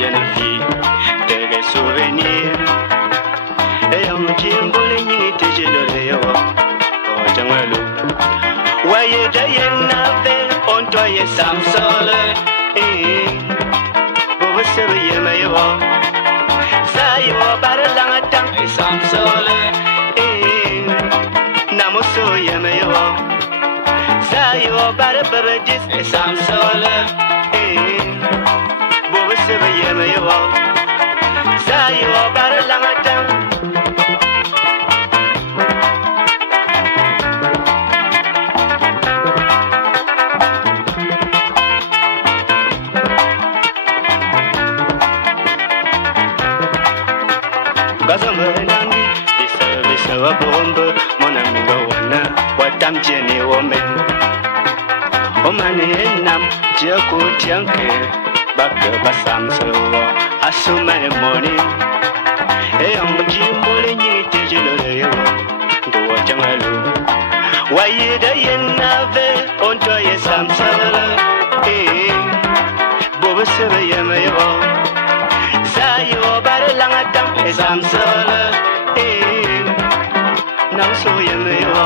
jeune fille, des souvenirs. Et on me dit, on voulait n'y être, j'ai le réo. Oh, Jangalu. Voyez de y'en on doit y samsole. Bobo se veille meilleur. Ça y va, par l'angatang, et samsole. Namoso y meilleur. Ça y va, par le bebedis, et samsole. Bobo se veille meilleur. Ça y va, par l'angatang. Gazamanandi, bisa wa bomba, mon ami gawana, watam jeni women. Omani enam, jaku tianke, bakka basam sewa, asumane moni. Eyang jimbole ni tejilo lewa, do jangalu. Waye da yenave, onto ye samsala, bobo sebe yemeyo. Sayo bare langatam samsala, now so yemeyo.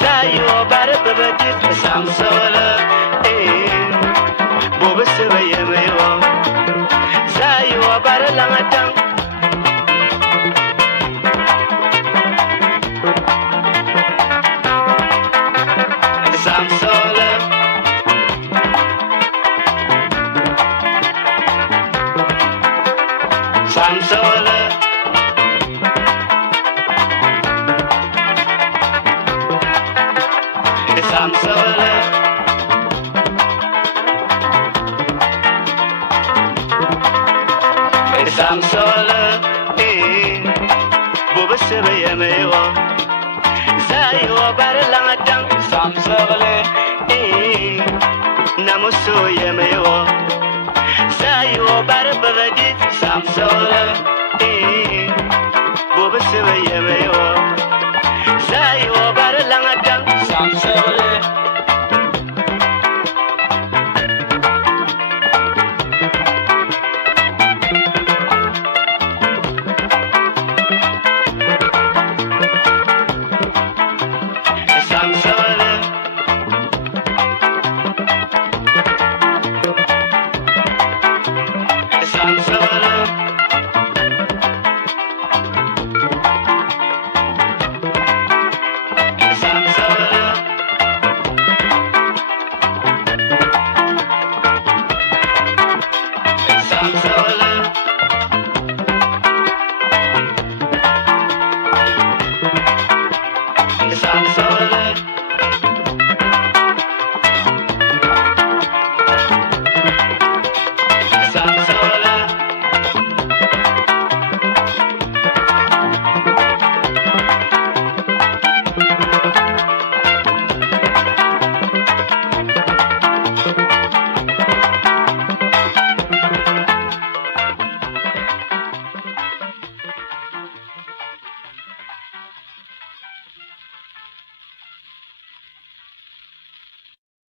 Sayo bare babadis samsala, bobo sebe yemeyo. Sayo bare langatam. Samsala, Samsala, Samsala, Samsala, bobo sebe yemeyo. Sayo bare langatang samsala, namoso yemeyo. Sayo bare babadis samsala, bobo sebe yemeyo. Sayo bare langatang samsala. Samsala.